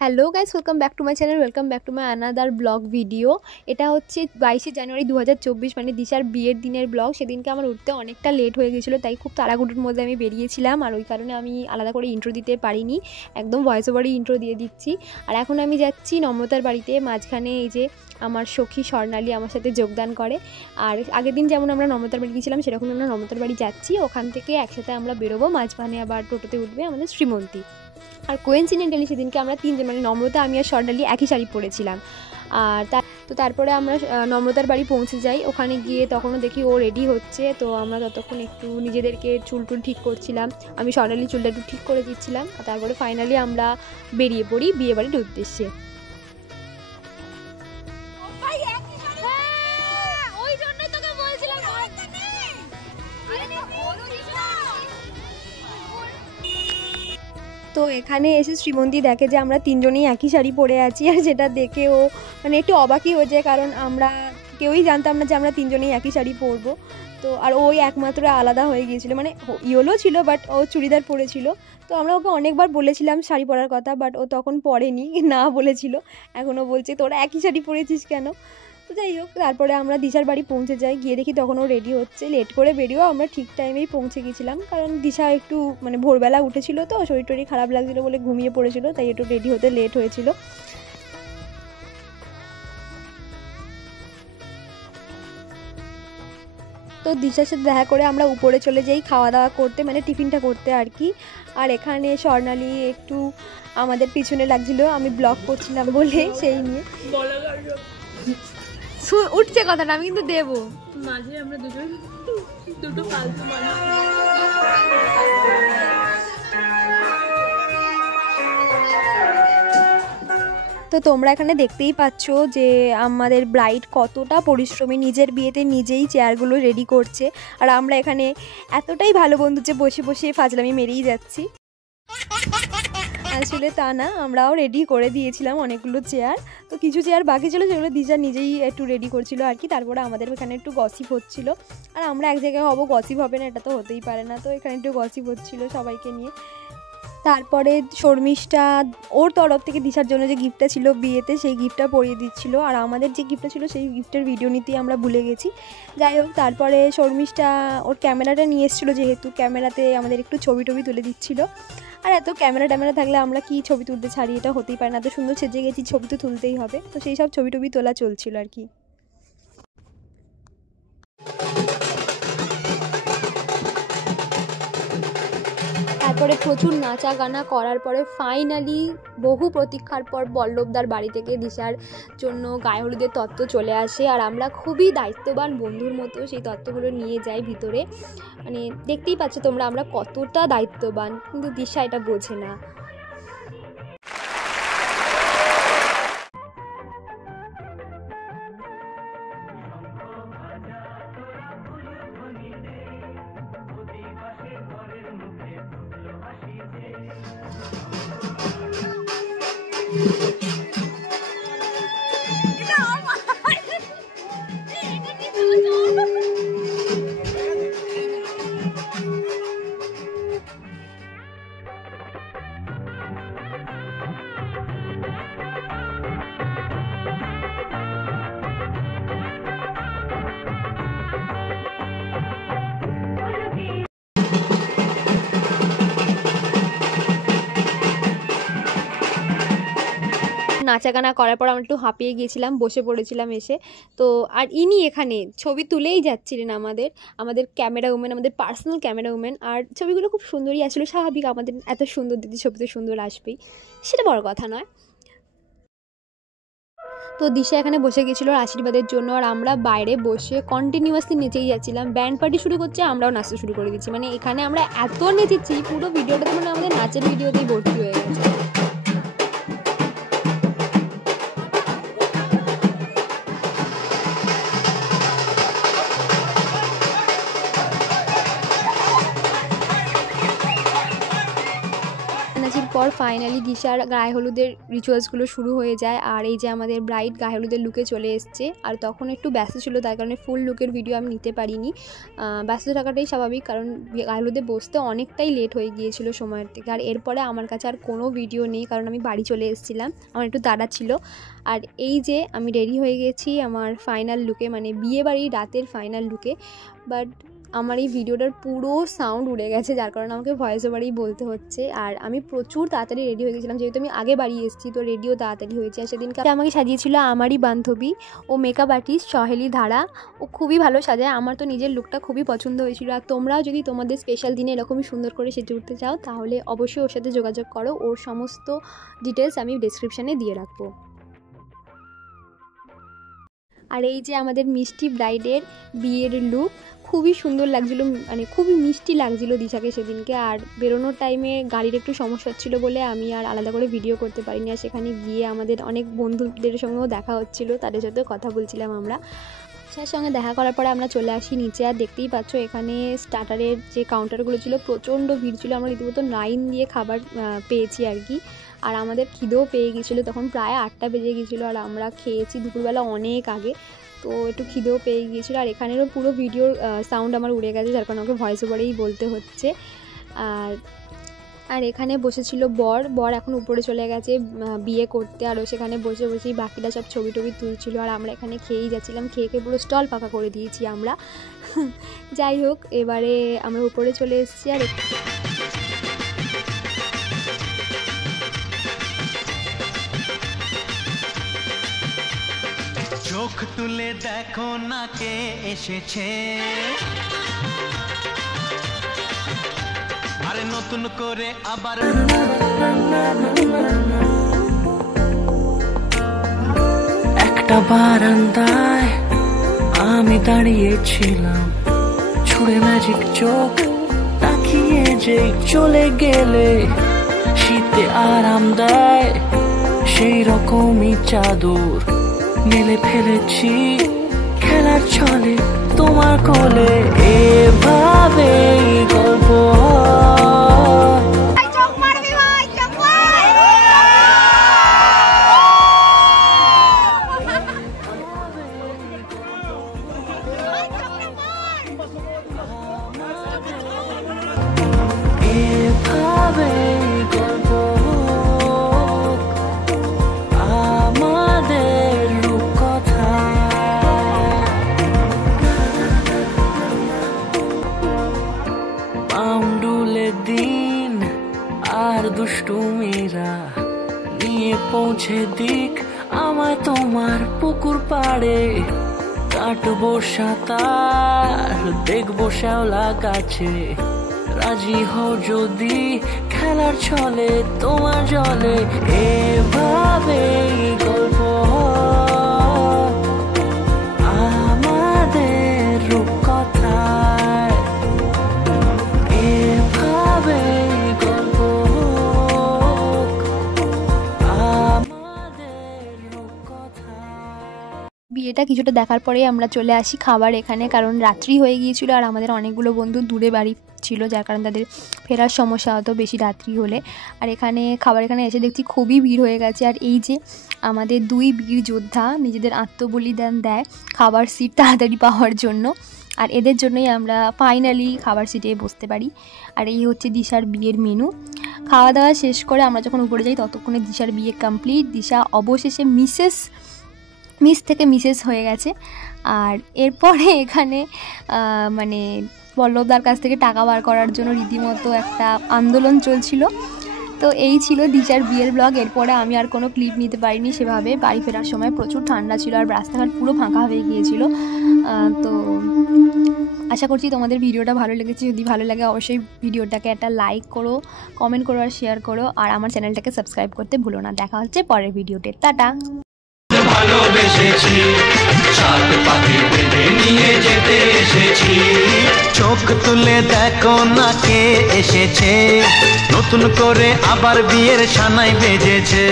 Hello guys, welcome back to my channel, welcome back to my another blog video. এটা হচ্ছে 22শে জানুয়ারি 2024, মানে দিশার বিয়ের দিনের ব্লগ। সেদিনকে আমার উঠতে অনেকটা লেট হয়ে গেছিলো, তাই খুব তাড়াহুড়োর মধ্যে আমি বেরিয়েছিলাম, আর ওই কারণে আমি আলাদা করে ইন্ট্রো দিতে পারিনি, একদম ভয়েস ওভারই ইন্ট্রো দিয়ে দিচ্ছি। আর এখন আমি যাচ্ছি নম্রতার বাড়িতে। মাঝখানে এই যে আমার সখী স্বর্ণালী আমার সাথে যোগদান করে। আর আগের দিন যেমন আমরা নম্রতার বাড়ি গিয়েছিলাম, সেরকম আমরা নম্রতার বাড়ি যাচ্ছি। ওখান থেকে একসাথে আমরা বেরোবো, মাঝখানে আবার টোটোতে উঠবে আমাদের শ্রীমন্তী। আর কোইন্সিডেন্টালি সেদিনকে আমরা তিনজন, মানে নম্রতা, আমি আর স্বর্ণালী একই শাড়ি পরেছিলাম। আর তারপরে আমরা নম্রতার বাড়ি পৌঁছে যাই। ওখানে গিয়ে তখনও দেখি ও রেডি হচ্ছে, তো আমরা ততক্ষণ একটু নিজেদেরকে চুল ঠিক করছিলাম। আমি স্বর্ণালী চুলটা একটু ঠিক করে দিচ্ছিলাম। আর তারপরে ফাইনালি আমরা বেরিয়ে পড়ি বিয়ে বাড়ির উদ্দেশ্যে। তো এখানে এসে শ্রীমন্তী দেখে যে আমরা তিনজনেই একই শাড়ি পরে আছি, আর যেটা দেখে ও মানে একটু অবাকই হয়ে যায়, কারণ আমরা কেউই জানতাম না যে আমরা তিনজনেই একই শাড়ি পরবো। তো আর ওই একমাত্র আলাদা হয়ে গিয়েছিলো, মানে ইয়েলো ছিল বাট ও চুড়িদার পরেছিল। তো আমরা ওকে অনেকবার বলেছিলাম শাড়ি পরার কথা, বাট ও তখন পরেনি, না বলেছিল। এখনও বলছে তোরা একই শাড়ি পরেছিস কেন। তো যাই হোক, তারপরে আমরা দিশার বাড়ি পৌঁছে যাই। গিয়ে দেখি তখন ও রেডি হচ্ছে। লেট করে বেরিয়েও আমরা ঠিক টাইমেই পৌঁছে গেছিলাম, কারণ দিশা একটু মানে ভোরবেলা উঠেছিল, তো শরীর টরীর খারাপ লাগছিলো বলে ঘুমিয়ে পড়েছিল, তাই একটু রেডি হতে লেট হয়েছিল। তো দিশার সাথে দেখা করে আমরা উপরে চলে যাই খাওয়া দাওয়া করতে, মানে টিফিনটা করতে আর কি। আর এখানে স্বর্ণালী একটু আমাদের পিছনে লাগছিল, আমি ব্লগ করছিলাম বলে সেই নিয়ে উঠছে কথাটা, আমি কিন্তু দেবো মাঝে আমরা দুটো ফালতু তো তোমরা এখানে দেখতেই পাচ্ছ যে আমাদের ব্রাইড কতটা পরিশ্রমী, নিজের বিয়েতে নিজেই চেয়ারগুলো রেডি করছে। আর আমরা এখানে এতটাই ভালো বন্ধু যে বসে বসে ফাজলামি মেরেই যাচ্ছি। আসলে তা না, আমরাও রেডি করে দিয়েছিলাম অনেকগুলো চেয়ার। তো কিছু চেয়ার বাকি ছিল, সেগুলো দিশা নিজেই একটু রেডি করছিল আর কি। তারপরে আমাদের এখানে একটু গসিপ হচ্ছিল। আর আমরা এক জায়গায় হবো, গসিপ হবে না এটা তো হতেই পারে না। তো এখানে একটু গসিপ হচ্ছিল সবাইকে নিয়ে। তারপরে শর্মিষ্ঠা ওর তরফ থেকে দিশার জন্য যে গিফটটা ছিল বিয়েতে, সেই গিফটটা পরিয়ে দিচ্ছিল। আর আমাদের যে গিফটটা ছিল সেই গিফটের ভিডিও নিতেই আমরা ভুলে গেছি। যাই হোক, তারপরে শর্মিষ্ঠা ওর ক্যামেরাটা নিয়ে এসেছিলো, যেহেতু ক্যামেরাতে আমাদের একটু ছবি টবি তুলে দিচ্ছিল। আর এত ক্যামেরা ট্যামেরা থাকলে আমরা কি ছবি তুলতে ছাড়ি, এটা হতেই পারে না। এত সুন্দর সেজে গেছি, ছবি তো তুলতেই হবে। তো সেই সব ছবি টবি তোলা চলছিল আর কি। তারপরে প্রচুর নাচা গানা করার পরে ফাইনালি বহু প্রতীক্ষার পর পল্লবদার বাড়ি থেকে দিশার জন্য গায়ে হলুদের তত্ত্ব চলে আসে। আর আমরা খুবই দায়িত্ববান বন্ধুর মতো সেই তত্ত্বগুলো নিয়ে যাই ভিতরে। মানে দেখতেই পাচ্ছ তোমরা আমরা কতটা দায়িত্ববান, কিন্তু দিশা এটা বোঝে না। নাচা গানা করার পর আমরা একটু হাঁপিয়ে গিয়েছিলাম, বসে পড়েছিলাম এসে। তো আর ইনি এখানে ছবি তুলেই যাচ্ছিলেন, আমাদের ক্যামেরা উমেন, আমাদের পার্সোনাল ক্যামেরা উমেন। আর ছবিগুলো খুব সুন্দরই আসলে, স্বাভাবিক, আমাদের এত সুন্দর দিদি ছবি তো সুন্দর আসবেই, সেটা বড় কথা নয়। তো দিশা এখানে বসে গেছিলো আশীর্বাদের জন্য, আর আমরা বাইরে বসে কন্টিনিউয়াসলি নেচেই যাচ্ছিলাম। ব্যান্ড পার্টি শুরু করছে, আমরাও নাচতে শুরু করে দিচ্ছি। মানে এখানে আমরা এত নেচেছি, পুরো ভিডিওটাতে মানে আমাদের নাচের ভিডিওতেই ভর্তি হয়ে গেছে। নাচির পর ফাইনালি ফাইনালি দিশার গায়ে হলুদের রিচুয়ালসগুলো শুরু হয়ে যায়। আর এই যে আমাদের ব্রাইড গায়ে হলুদের লুকে চলে এসছে। আর তখন একটু ব্যস্ত ছিল, তার কারণে ফুল লুকের ভিডিও আমি নিতে পারিনি। ব্যস্ত থাকাটাই স্বাভাবিক, কারণ গায়ে হলুদে বসতে অনেকটাই লেট হয়ে গিয়েছিল সময়ের থেকে। আর এরপরে আমার কাছে আর কোনো ভিডিও নেই, কারণ আমি বাড়ি চলে এসেছিলাম, আমার একটু তাড়া ছিল। আর এই যে আমি রেডি হয়ে গেছি আমার ফাইনাল লুকে, মানে বিয়েবাড়ির রাতের ফাইনাল লুকে। বাট আমার এই ভিডিওটার পুরো সাউন্ড উড়ে গেছে, যার কারণে আমাকে ভয়েস ওভারেই বলতে হচ্ছে। আর আমি প্রচুর তাড়াতাড়ি রেডি হয়ে গেছিলাম, যেহেতু আমি আগে বাড়ি এসেছি, তো রেডিও তাড়াতাড়ি হয়েছে। আর সেদিনকে আমাকে সাজিয়েছিল আমারই বান্ধবী, ও মেকআপ আর্টিস্ট সহেলি ধারা। ও খুবই ভালো সাজায়, আমার তো নিজের লুকটা খুবই পছন্দ হয়েছিল। আর তোমরাও যদি তোমাদের স্পেশাল দিনে এরকমই সুন্দর করে সেজে উঠতে চাও, তাহলে অবশ্যই ওর সাথে যোগাযোগ করো। ওর সমস্ত ডিটেলস আমি ডেসক্রিপশানে দিয়ে রাখবো। আর এই যে আমাদের মিষ্টি ব্রাইডের বিয়ের লুক, খুবই সুন্দর লাগছিলো, মানে খুবই মিষ্টি লাগছিলো দিশাকে সেদিনকে। আর বেরোনোর টাইমে গাড়ির একটু সমস্যা হচ্ছিলো বলে আমি আর আলাদা করে ভিডিও করতে পারিনি। আর সেখানে গিয়ে আমাদের অনেক বন্ধুদের সঙ্গেও দেখা হচ্ছিলো, তাদের সাথেও কথা বলছিলাম আমরা। তার সঙ্গে দেখা করার পরে আমরা চলে আসি নিচে। আর দেখতেই পাচ্ছ এখানে স্টার্টারের যে কাউন্টারগুলো ছিল প্রচণ্ড ভিড় ছিল, আমরা রীতিমতো লাইন দিয়ে খাবার পেয়েছি আর কি। আর আমাদের খিদেও পেয়ে গিয়েছিলো, তখন প্রায় 8টা বেজে গিয়েছিলো। আর আমরা খেয়েছি দুপুরবেলা অনেক আগে, তো একটু খিদেও পেয়ে গিয়েছিলো। আর এখানেরও পুরো ভিডিওর সাউন্ড আমার উড়ে গেছে, যার কারণে আমাকে ভয়েস ওভারেই বলতে হচ্ছে। আর এখানে বসেছিল বর এখন উপরে চলে গেছে বিয়ে করতে। আরও সেখানে বসে বসেই বাকিটা সব ছবি টবি তুলছিল। আর আমরা এখানে খেয়েই যাচ্ছিলাম, খেয়ে পুরো স্টল ফাঁকা করে দিয়েছি আমরা। যাই হোক, এবারে আমরা উপরে চলে এসেছি। আর চোখ তুলে দেখো না কে এসেছে, আরে নতুন করে আবার একটা বারান্দায় আমি দাঁড়িয়েছিলাম, ছুঁড়ে ম্যাজিক চোখ তাকিয়ে যেই চলে গেলে, শীতে আরাম দেয় সেই রকমই চাদর মেলে ফেলেছি খেলার ছলে তোমার কোলে। এভাবে গল্প এভাবে গল্প আমাদের রূপকথা। পাউন্ডুলে দিন আর দুষ্টুমিরা নিয়ে পৌঁছে দিক আমায় তোমার পুকুর পাড়ে। কাটবো সাঁতার, দেখবো শ্যাওলা গাছে, রাজি হও যদি খেলার ছলে তোমার জলে। এভাবে গল্প আমাদের রূপকথায়, এভাবে গল্প আমাদের রূপকথায়। বিয়েটা কিছুটা দেখার পরেই আমরা চলে আসি খাবার এখানে, কারণ রাত্রি হয়ে গিয়েছিল। আর আমাদের অনেকগুলো বন্ধু দূরে বাড়ি ছিল, যার কারণে তাদের ফেরার সমস্যা হতো বেশি রাত্রি হলে। আর এখানে এসে দেখছি খুবই ভিড় হয়ে গেছে। আর এই যে আমাদের 2 বীর যোদ্ধা নিজেদের আত্মবলিদান দেয় খাবার সিট তাড়াতাড়ি পাওয়ার জন্য, আর এদের জন্যই আমরা ফাইনালি খাবার সিটে বসতে পারি। আর এই হচ্ছে দিশার বিয়ের মেনু। খাওয়া দাওয়া শেষ করে আমরা যখন উপরে যাই ততক্ষণে দিশার বিয়ে কমপ্লিট। দিশা অবশেষে মিস থেকে মিসেস হয়ে গেছে। আর এরপরে এখানে মানে পল্লবদার কাছ থেকে টাকা বার করার জন্য রীতিমতো একটা আন্দোলন চলছিল। তো এই ছিল দিশার বিয়ের ব্লগ। এরপরে আমি আর কোনো ক্লিপ নিতে পারিনি সেভাবে। বাড়ি ফেরার সময় প্রচুর ঠান্ডা ছিল আর রাস্তাঘাট পুরো ফাঁকা হয়ে গিয়েছিল। তো আশা করছি তোমাদের ভিডিওটা ভালো লেগেছে। যদি ভালো লাগে অবশ্যই ভিডিওটাকে একটা লাইক করো, কমেন্ট করো আর শেয়ার করো। আর আমার চ্যানেলটাকে সাবস্ক্রাইব করতে ভুলো না। দেখা হচ্ছে পরের ভিডিওতে। টাটা। ভালোবেসেছি, সাত পাখি বেঁধে নিয়ে যেতে এসেছি। চোখ তুলে দেখো না কে এসেছে, নতুন করে আবার বিয়ের সানাই বেজেছে।